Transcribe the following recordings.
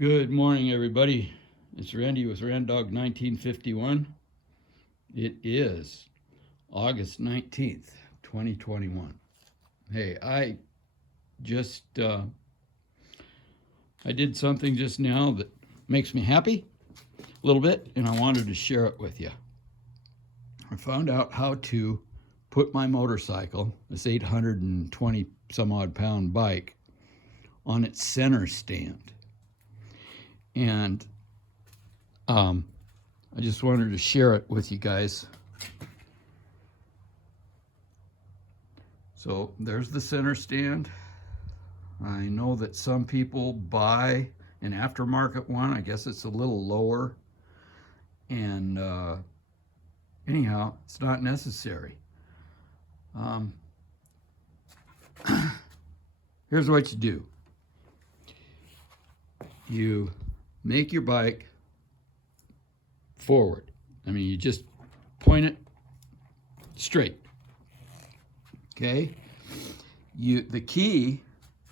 Good morning, everybody. It's Randy with Randog 1951. It is August 19th, 2021. Hey, I did something just now that makes me happy a little bit, and I wanted to share it with you. I found out how to put my motorcycle, this 820 some odd pound bike, on its center stand. And I just wanted to share it with you guys. So there's the center stand. I know that some people buy an aftermarket one. I guess it's a little lower. And anyhow, it's not necessary. Here's what you do. You make your bike forward. I mean, you just point it straight. Okay? The key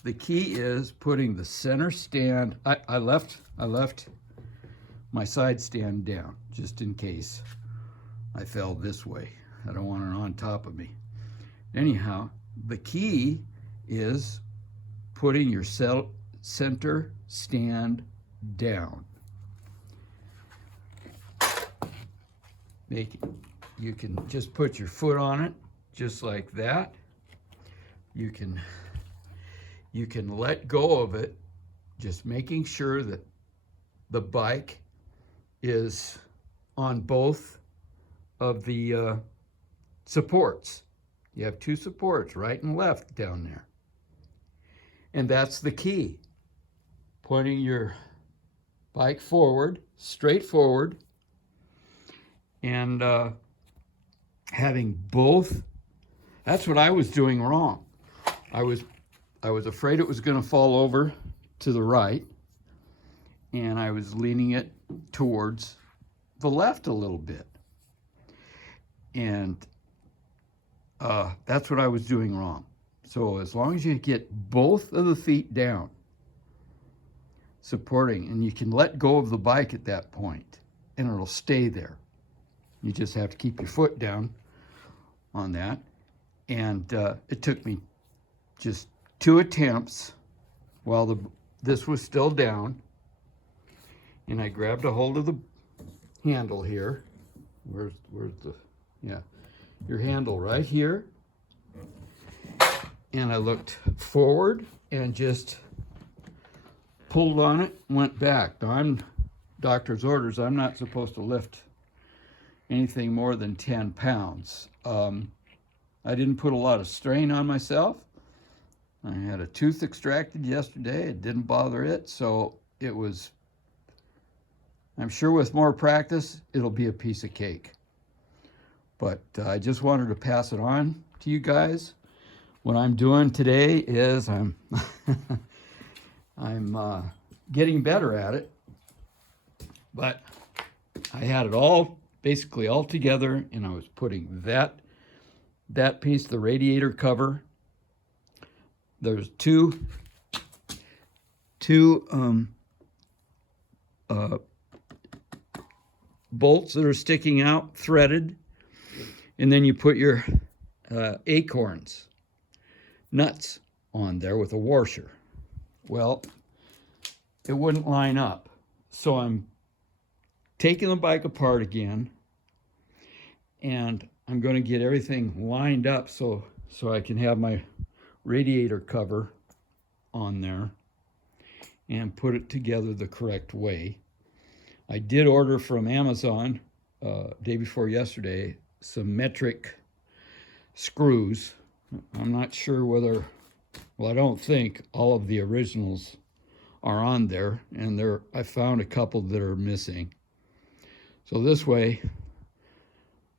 is putting the center stand. I left my side stand down just in case I fell this way. I don't want it on top of me. Anyhow, the key is putting your center stand down. You can just put your foot on it just like that. You can let go of it, just making sure that the bike is on both of the supports. You have two supports, right and left, down there. And that's the key. Pointing your bike forward, straight forward, and having both. That's what I was doing wrong. I was afraid it was going to fall over to the right, and I was leaning it towards the left a little bit. And that's what I was doing wrong. So as long as you get both of the feet down, supporting, and you can let go of the bike at that point, and it'll stay there. You just have to keep your foot down on that. And it took me just 2 attempts while this was still down, and I grabbed a hold of the handle here. Where's your handle right here, and I looked forward and just pulled on it, went back. Now, I'm doctor's orders. I'm not supposed to lift anything more than 10 pounds. I didn't put a lot of strain on myself. I had a tooth extracted yesterday. It didn't bother it, so it was, I'm sure with more practice, it'll be a piece of cake. But I just wanted to pass it on to you guys. What I'm doing today is I'm getting better at it, but I had it basically all together, and I was putting that piece, the radiator cover. There's two bolts that are sticking out, threaded, and then you put your acorns, nuts on there with a washer. Well, it wouldn't line up. So I'm taking the bike apart again, and I'm going to get everything lined up so I can have my radiator cover on there and put it together the correct way. I did order from Amazon day before yesterday some metric screws. I'm not sure whether, well, I don't think all of the originals are on there, and I found a couple that are missing. So this way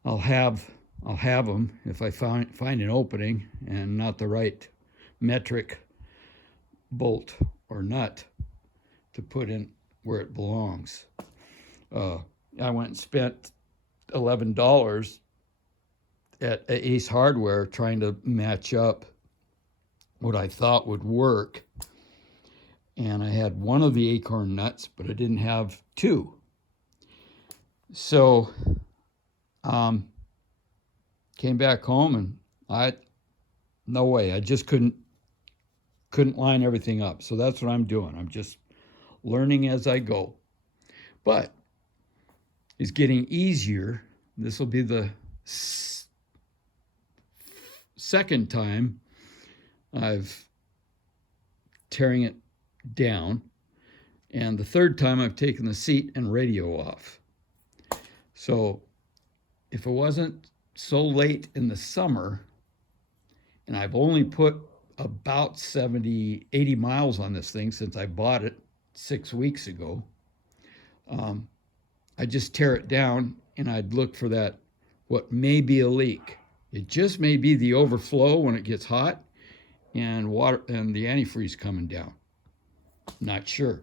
I'll have them if I find an opening and not the right metric bolt or nut to put in where it belongs. I went and spent $11 at Ace Hardware trying to match up what I thought would work, and I had one of the acorn nuts, but I didn't have two. So came back home, and no way, I just couldn't line everything up. So that's what I'm doing. I'm just learning as I go. But it's getting easier. This will be the second time I've tearing it down, and the third time I've taken the seat and radio off. So if it wasn't so late in the summer, and I've only put about 70, 80 miles on this thing since I bought it 6 weeks ago, I'd just tear it down and I'd look for that, what may be a leak. It just may be the overflow when it gets hot and water and the antifreeze coming down. Not sure.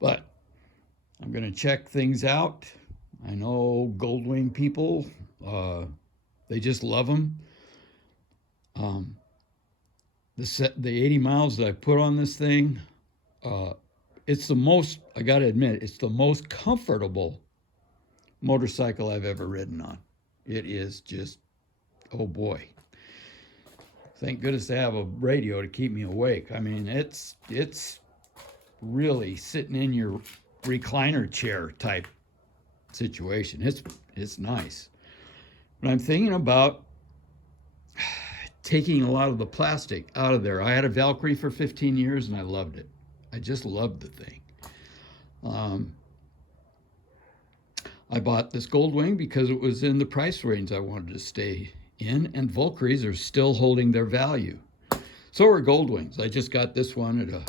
But I'm going to check things out. I know Goldwing people, they just love them. The 80 miles that I put on this thing, it's the most, I got to admit, it's the most comfortable motorcycle I've ever ridden on. It is just, oh boy. Thank goodness I have a radio to keep me awake. I mean, it's really sitting in your recliner chair type situation. It's nice. But I'm thinking about taking a lot of the plastic out of there. I had a Valkyrie for 15 years and I loved it. I just loved the thing. I bought this Goldwing because it was in the price range I wanted to stay in, and Valkyries are still holding their value. So are Goldwings. I just got this one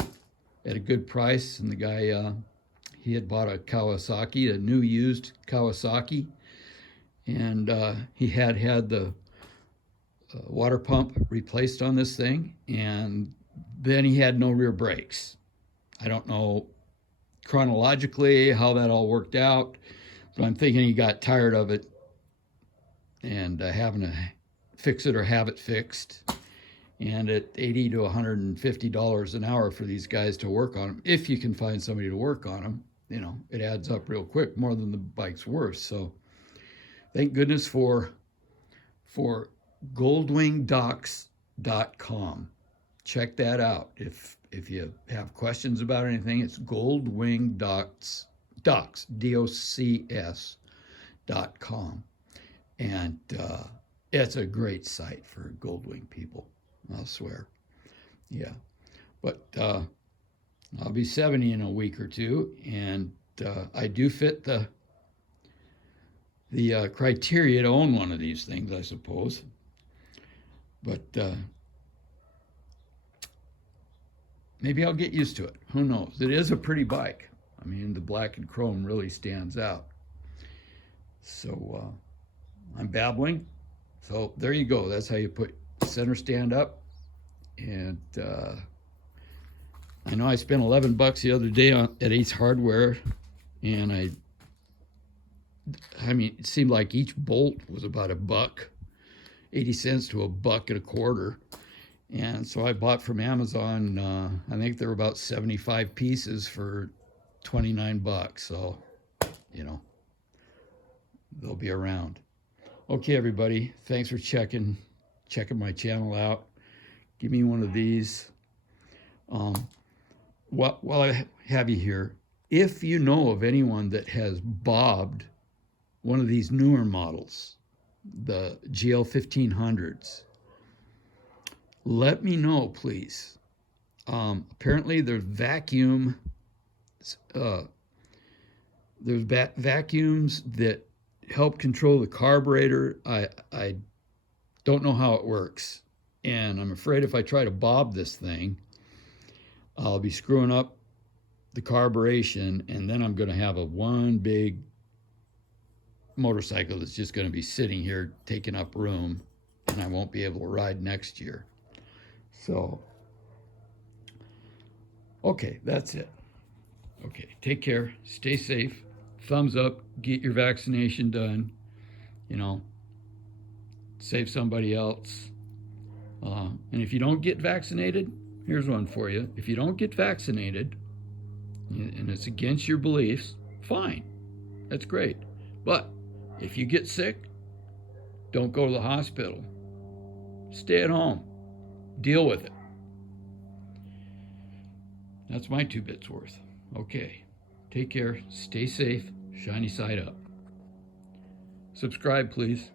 at a good price, and the guy, he had bought a Kawasaki, a new used Kawasaki, and he had the water pump replaced on this thing, and then he had no rear brakes. I don't know chronologically how that all worked out, but I'm thinking he got tired of it and having to fix it or have it fixed. And at $80 to $150 an hour for these guys to work on them, if you can find somebody to work on them, you know, it adds up real quick, more than the bike's worth. So thank goodness for goldwingdocs.com. Check that out. If you have questions about anything, it's goldwingdocs, DOCS.com. And it's a great site for Goldwing people, I'll swear. Yeah. But I'll be 70 in a week or two, and I do fit the criteria to own one of these things, I suppose. But maybe I'll get used to it. Who knows? It is a pretty bike. I mean, the black and chrome really stands out. So I'm babbling. So there you go. That's how you put center stand up. And I know I spent $11 the other day at Ace Hardware, and I mean, it seemed like each bolt was about $1, 80 cents to $1.25. And so I bought from Amazon, I think there were about 75 pieces for $29. So, you know, they'll be around. Okay, everybody, thanks for checking my channel out. Give me one of these. While I have you here, if you know of anyone that has bobbed one of these newer models, the GL 1500s, let me know, please. Apparently there's vacuums that help control the carburetor. I don't know how it works, and I'm afraid if I try to bob this thing, I'll be screwing up the carburation, and then I'm going to have one big motorcycle that's just going to be sitting here taking up room, and I won't be able to ride next year. So, okay, that's it. Okay, take care, stay safe, thumbs up, get your vaccination done, you know, save somebody else. And if you don't get vaccinated, Here's one for you. If you don't get vaccinated, and it's against your beliefs, fine. That's great. But if you get sick, don't go to the hospital. Stay at home. Deal with it. That's my 2 bits worth. Okay. Take care. Stay safe. Shiny side up. Subscribe, please.